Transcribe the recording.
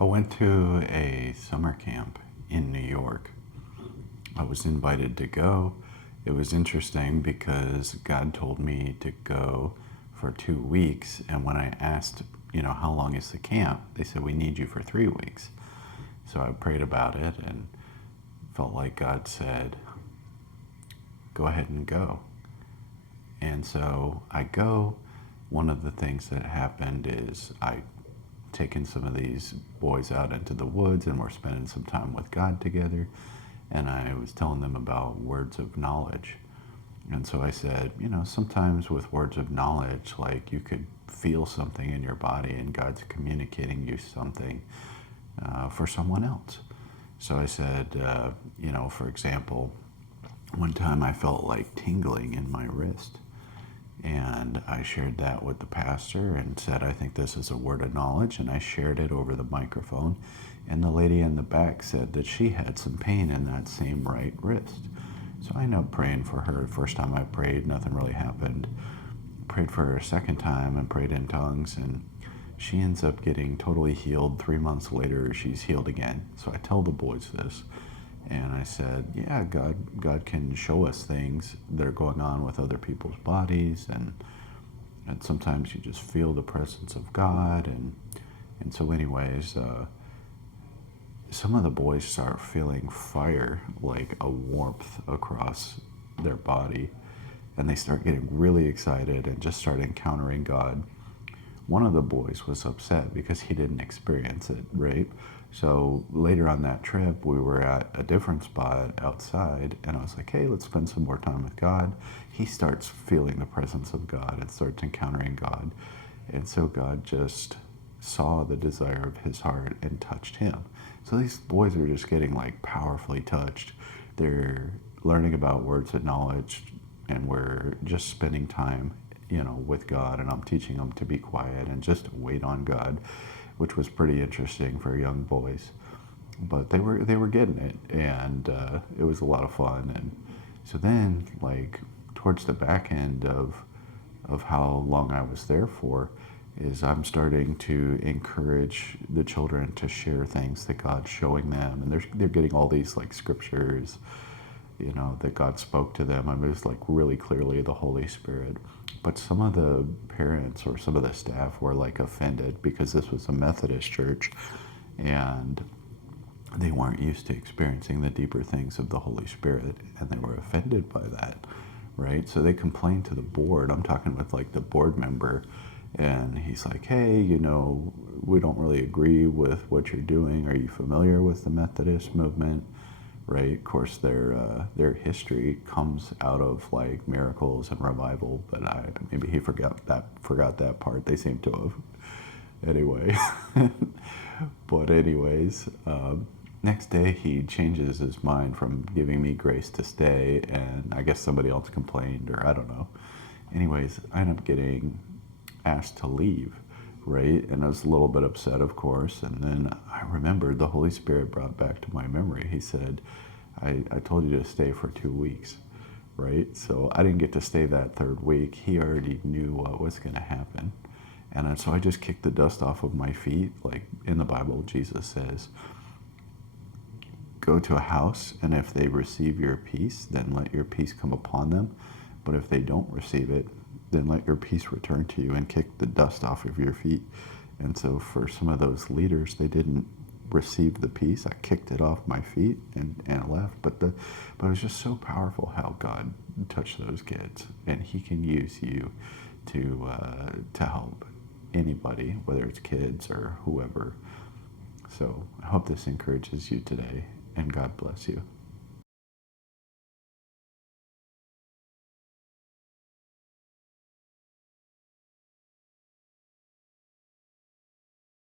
I went to a summer camp in New York. I was invited to go. It was interesting because God told me to go for 2 weeks. And when I asked, how long is the camp? They said, we need you for 3 weeks. So I prayed about it and felt like God said, go ahead and go. And so I go. One of the things that happened is I taken some of these boys out into the woods and we're spending some time with God together. And I was telling them about words of knowledge. And so I said, sometimes with words of knowledge, like you could feel something in your body and God's communicating you something for someone else. So I said, for example, one time I felt like tingling in my wrist. And I shared that with the pastor and said, I think this is a word of knowledge. And I shared it over the microphone. And the lady in the back said that she had some pain in that same right wrist. So I ended up praying for her. First time I prayed, nothing really happened. Prayed for her a second time and prayed in tongues. And she ends up getting totally healed. 3 months later, she's healed again. So I tell the boys this. And I said, yeah, God can show us things that are going on with other people's bodies, and sometimes you just feel the presence of God, and so anyways, some of the boys start feeling fire, like a warmth across their body, and they start getting really excited and just start encountering God. One of the boys was upset because he didn't experience it, right? So later on that trip, we were at a different spot outside, and I was like, hey, let's spend some more time with God. He starts feeling the presence of God and starts encountering God. And so God just saw the desire of his heart and touched him. So these boys are just getting like powerfully touched. They're learning about words of knowledge, and we're just spending time with God, and I'm teaching them to be quiet and just wait on God, which was pretty interesting for young boys. But they were getting it, and it was a lot of fun. And so then, like towards the back end of how long I was there for, is I'm starting to encourage the children to share things that God's showing them, and they're getting all these like scriptures, that God spoke to them. I mean, it was like really clearly the Holy Spirit. But some of the parents or some of the staff were like offended because this was a Methodist church and they weren't used to experiencing the deeper things of the Holy Spirit, and they were offended by that, right? So they complained to the board. I'm talking with like the board member, and he's like, hey, we don't really agree with what you're doing. Are you familiar with the Methodist movement? Right, of course, their history comes out of like miracles and revival, but maybe he forgot that part. They seem to have, anyway. But anyways, next day he changes his mind from giving me grace to stay, and I guess somebody else complained, or I don't know. Anyways, I end up getting asked to leave, right? And I was a little bit upset, of course. And then I remembered the Holy Spirit brought back to my memory. He said, I told you to stay for 2 weeks, right? So I didn't get to stay that third week. He already knew what was going to happen. And so I just kicked the dust off of my feet. Like in the Bible, Jesus says, go to a house, and if they receive your peace, then let your peace come upon them. But if they don't receive it, then let your peace return to you, and kick the dust off of your feet. And so for some of those leaders, they didn't receive the peace. I kicked it off my feet and left. But it was just so powerful how God touched those kids, and he can use you to help anybody, whether it's kids or whoever. So I hope this encourages you today, and God bless you.